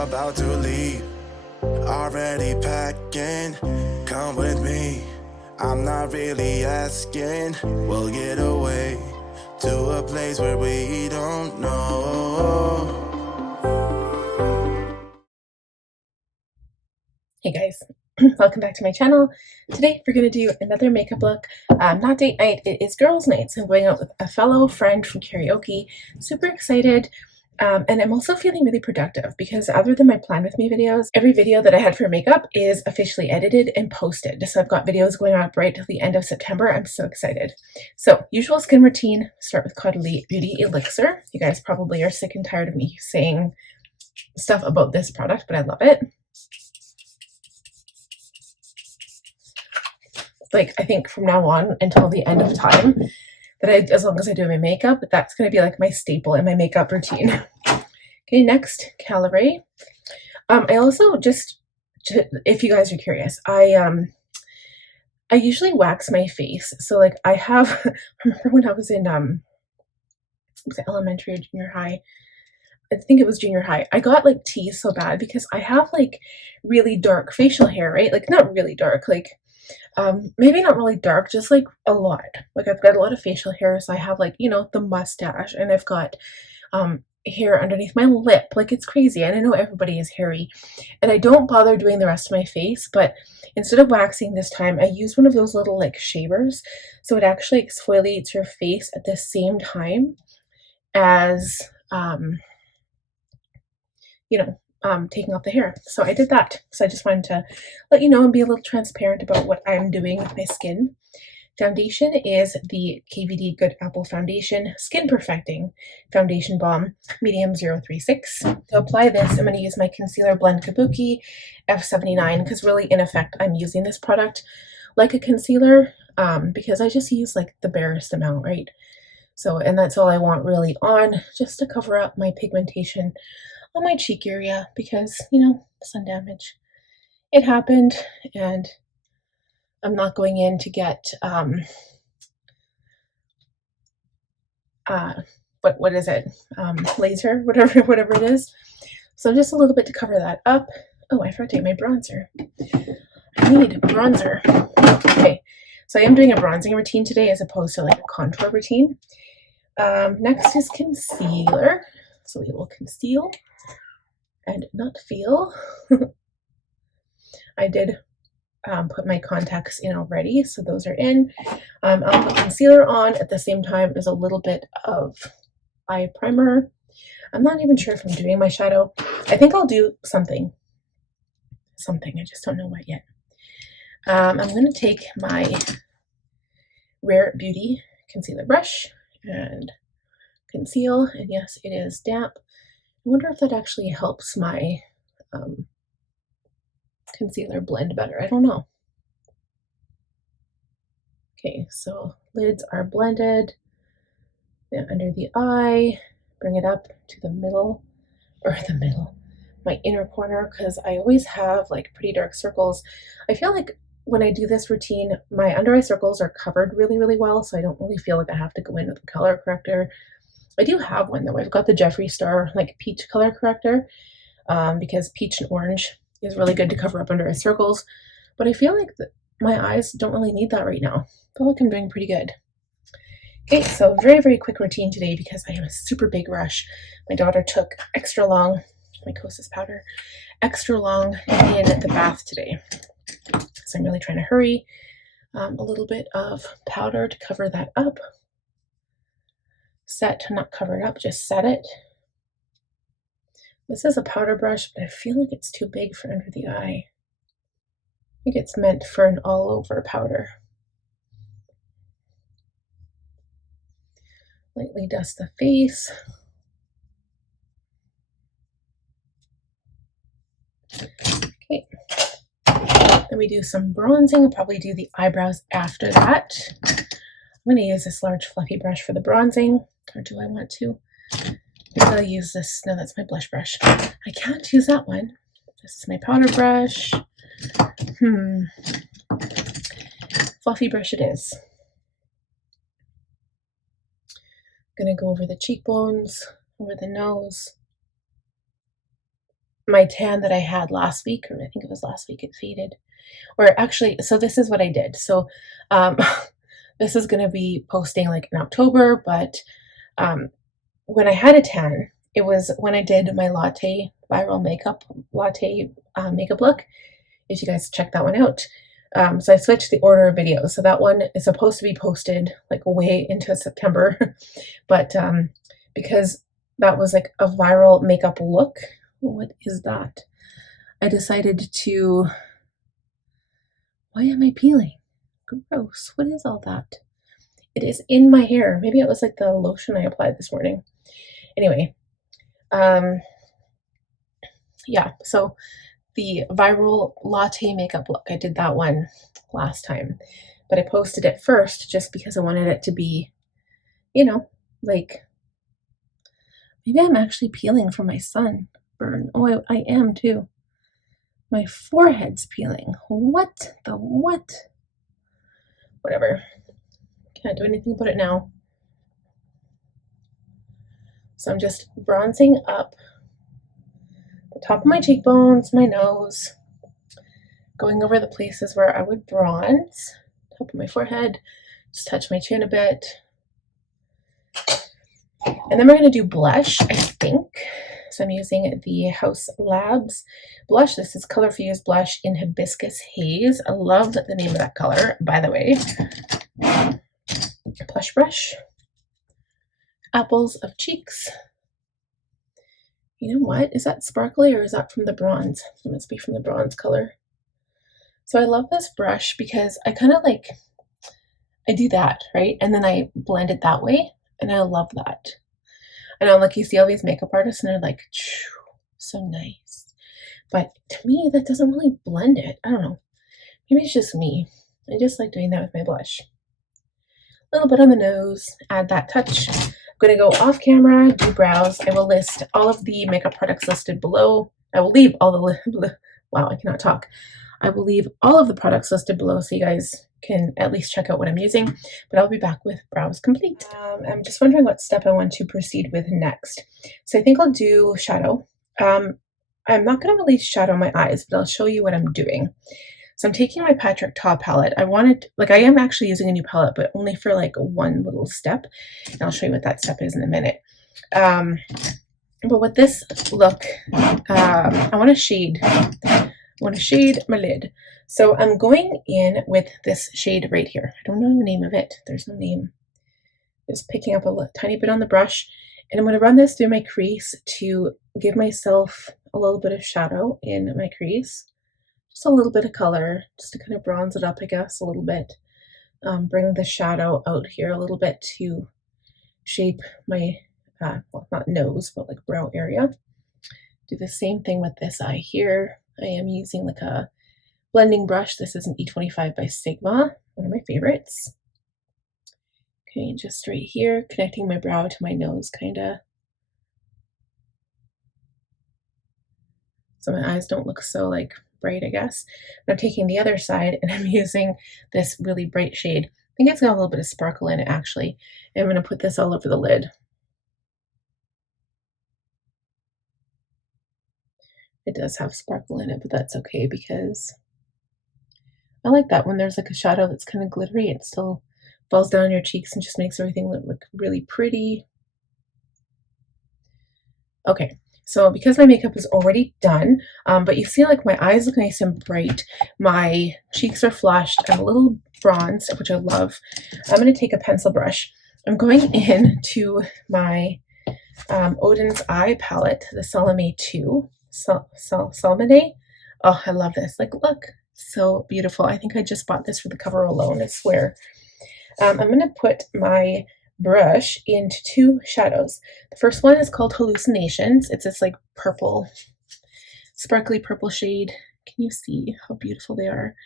about to leave. Already packing, come with me. I'm not really asking. We'll get away to a place where we don't know. Hey guys, welcome back to my channel. Today we're going to do another makeup look. Not date night, it is girls' night. So I'm going out with a fellow friend from karaoke. Super excited. And I'm also feeling really productive because other than my Plan With Me videos, every video that I had for makeup is officially edited and posted. So I've got videos going up right till the end of September. I'm so excited. So usual skin routine, start with Caudalie Beauty Elixir. You guys probably are sick and tired of me saying stuff about this product, but I love it. Like, I think from now on until the end of time, that as long as I do my makeup, that's going to be like my staple in my makeup routine. Okay, next, Caliray. I also just, if you guys are curious, I usually wax my face. So like I have, I remember when I was in was it elementary or junior high? I think it was junior high. I got like teased so bad because I have like really dark facial hair, right? Like not really dark, like maybe not really dark, just like a lot. Like I've got a lot of facial hair, so I have like, you know, the mustache, and I've got hair underneath my lip. Like it's crazy, and I know everybody is hairy, and I don't bother doing the rest of my face, but instead of waxing this time, I use one of those little like shavers, so it actually exfoliates your face at the same time as you know, taking off the hair. So I did that. So I just wanted to let you know and be a little transparent about what I'm doing with my skin. Foundation is the KVD Good Apple Foundation Skin Perfecting Foundation Balm Medium 036. To apply this, I'm going to use my Concealer Blend Kabuki F79 because really, in effect, I'm using this product like a concealer because I just use like the barest amount, right? So, and that's all I want really on, just to cover up my pigmentation on my cheek area because, you know, sun damage. It happened, and I'm not going in to get what is it? Laser, whatever it is. So just a little bit to cover that up. Oh, I forgot to take my bronzer. I need bronzer. Okay, so I am doing a bronzing routine today as opposed to like a contour routine. Next is concealer. So we will conceal and not feel. I did put my contacts in already, so those are in. I'll put concealer on at the same time as a little bit of eye primer. I'm not even sure if I'm doing my shadow. I think I'll do something. I just don't know what yet. I'm going to take my Rare Beauty concealer brush and conceal, and yes, it is damp. I wonder if that actually helps my concealer blend better. I don't know. Okay, so lids are blended. Now under the eye, bring it up to the middle, my inner corner, because I always have like pretty dark circles. I feel like when I do this routine, my under eye circles are covered really, really well, so I don't really feel like I have to go in with a color corrector. I do have one though. I've got the Jeffree Star like peach color corrector because peach and orange is really good to cover up under eye circles. But I feel like my eyes don't really need that right now. I feel like I'm doing pretty good. Okay, so very, very quick routine today because I have a super big rush. My daughter took extra long, my Kosas powder, extra long in the bath today. So I'm really trying to hurry. A little bit of powder to cover that up. Set, not cover it up, just set it. This is a powder brush, but I feel like it's too big for under the eye. I think it's meant for an all-over powder. Lightly dust the face. Okay. Then we do some bronzing. I'll probably do the eyebrows after that. I'm going to use this large fluffy brush for the bronzing. Or do I want to? Maybe I'll use this. No, that's my blush brush. I can't use that one. This is my powder brush. Fluffy brush it is. I'm going to go over the cheekbones, over the nose. my tan that I had last week, or I think it was last week, it faded. Or actually, so this is what I did. So this is going to be posting like in October, but when I had a tan, it was when I did my latte viral makeup makeup look. If you guys check that one out. So I switched the order of videos. So that one is supposed to be posted like way into September, but because that was like a viral makeup look. What is that? I decided to, why am I peeling? Gross. What is all that? It is in my hair. Maybe it was like the lotion I applied this morning. Anyway, yeah, so the viral latte makeup look, I did that one last time, but I posted it first just because I wanted it to be, you know, like, maybe I'm actually peeling from my sunburn. Oh, I am too. My forehead's peeling. What the what? Whatever. Can't do anything about it now. So I'm just bronzing up the top of my cheekbones, my nose, going over the places where I would bronze, top of my forehead, just touch my chin a bit. And then we're going to do blush, I think. So I'm using the Haus Labs blush. This is Colorfuse blush in Hibiscus Haze. I love the name of that color, by the way. Blush brush. Apples of cheeks. You know what? Is that sparkly or is that from the bronze? It must be from the bronze color. So I love this brush because I kind of like, I do that, right? And then I blend it that way. And I love that. I know, like, you see all these makeup artists and they're like, so nice. But to me, that doesn't really blend it. I don't know. Maybe it's just me. I just like doing that with my blush. A little bit on the nose, add that touch. I'm going to go off camera, do brows. I will list all of the makeup products listed below. I will leave all the, wow, I cannot talk. I will leave all of the products listed below so you guys can at least check out what I'm using, but I'll be back with brows complete. I'm just wondering what step I want to proceed with next. So I think I'll do shadow. I'm not going to really shadow my eyes, but I'll show you what I'm doing. So I'm taking my Patrick Ta palette. I am actually using a new palette, but only for like one little step. And I'll show you what that step is in a minute. But with this look, I want to shade my lid. So I'm going in with this shade right here. I don't know the name of it. There's no name. Just picking up a tiny bit on the brush. And I'm going to run this through my crease to give myself a little bit of shadow in my crease. Just a little bit of color, just to kind of bronze it up, I guess, a little bit. Bring the shadow out here a little bit to shape my, well, not nose, but like brow area. Do the same thing with this eye here. I am using like a blending brush. This is an E25 by Sigma, one of my favorites. Okay, just right here, connecting my brow to my nose, kind of. So my eyes don't look so like bright, I guess. And I'm taking the other side and I'm using this really bright shade. I think it's got a little bit of sparkle in it, actually. And I'm going to put this all over the lid. It does have sparkle in it, but that's okay because I like that when there's like a shadow that's kind of glittery, it still falls down your cheeks and just makes everything look really pretty. Okay, so because my makeup is already done, but you see like my eyes look nice and bright, my cheeks are flushed, I'm a little bronzed, which I love. I'm going to take a pencil brush. I'm going in to my Odin's Eye palette, the Solmane 2. Solmane. Oh, I love this. Like, look, so beautiful. I think I just bought this for the cover alone, I swear. I'm going to put my brush into two shadows. The first one is called Hallucinations. It's this like purple, sparkly purple shade. Can you see how beautiful they are?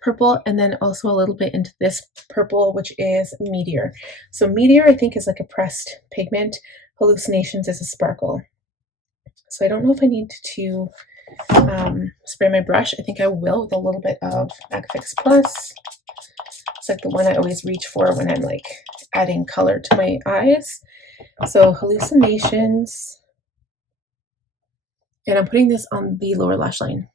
Purple, and then also a little bit into this purple, which is Meteor. So Meteor, I think, is like a pressed pigment. Hallucinations is a sparkle. So I don't know if I need to spray my brush. I think I will with a little bit of Fix Plus. It's like the one I always reach for when I'm like adding color to my eyes. So Hallucinations. And I'm putting this on the lower lash line.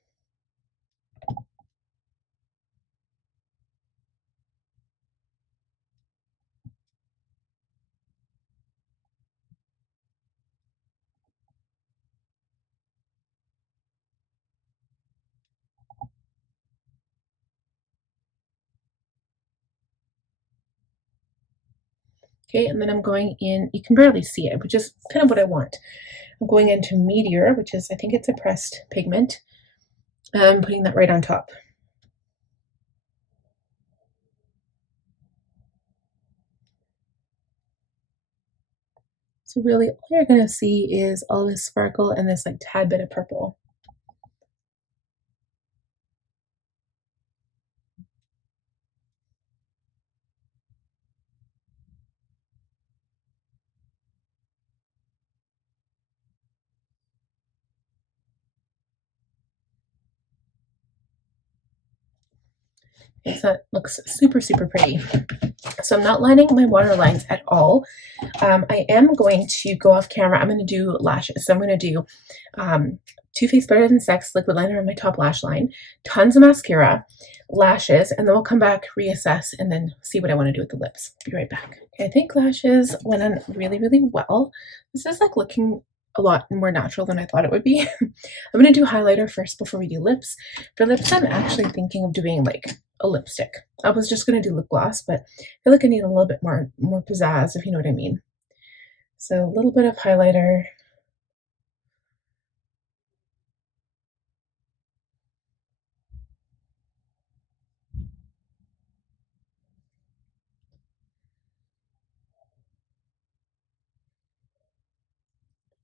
Okay, and then I'm going in, you can barely see it, which is kind of what I want. I'm going into Meteor, which is, I think it's a pressed pigment. I'm putting that right on top. So really all you're going to see is all this sparkle and this like tad bit of purple. Okay, so that looks super, super pretty. So I'm not lining my water lines at all. I am going to go off camera. I'm going to do lashes. So I'm going to do Too Faced Better Than Sex liquid liner on my top lash line, tons of mascara, lashes, and then we'll come back, reassess, and then see what I want to do with the lips. Be right back. Okay, I think lashes went on really, really well. This is like looking a lot more natural than I thought it would be. I'm going to do highlighter first before we do lips. For lips, I'm actually thinking of doing like a lipstick. I was just going to do lip gloss, but I feel like I need a little bit more pizzazz, if you know what I mean. So a little bit of highlighter.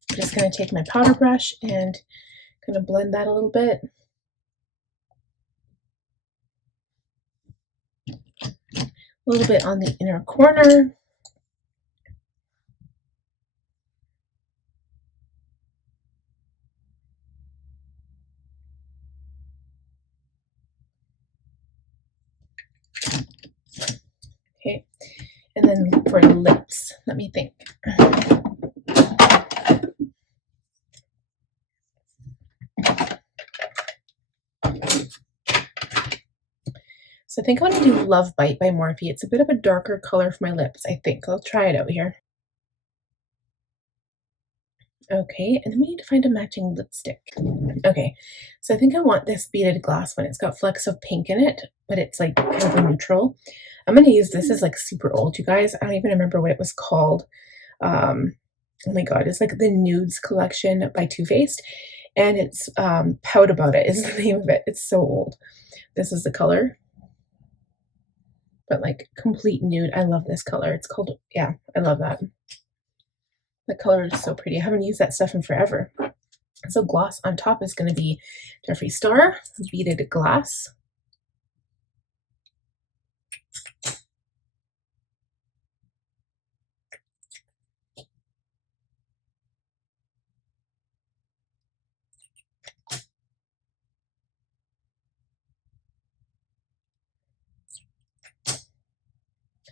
I'm just going to take my powder brush and kind of blend that a little bit. A little bit on the inner corner. Okay, and then for lips, let me think. So I think I want to do Love Bite by Morphe. It's a bit of a darker color for my lips, I think. I'll try it out here. Okay, and then we need to find a matching lipstick. Okay, so I think I want this beaded glass one. It's got flecks of pink in it, but it's like kind of a neutral. I'm going to use this as like super old, you guys. I don't even remember what it was called. Oh my god, it's like the Nudes collection by Too Faced, and it's Pout About It is the name of it. It's so old. This is the color, but like complete nude. I love this color. It's called, yeah, I love that. The color is so pretty. I haven't used that stuff in forever. So gloss on top is going to be Jeffree Star Beaded Glass.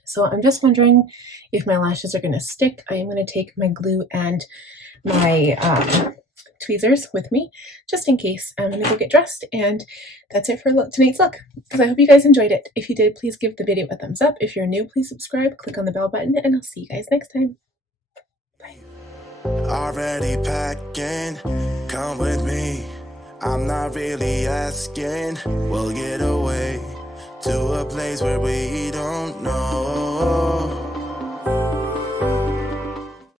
So I'm just wondering if my lashes are going to stick. I am going to take my glue and my tweezers with me, just in case. I'm going to go get dressed, and that's it for tonight's look. Because I hope you guys enjoyed it. If you did, please give the video a thumbs up. If you're new, please subscribe, click on the bell button, and I'll see you guys next time. Bye. Already packing, come with me. I'm not really asking. We'll get away to a place where we don't know.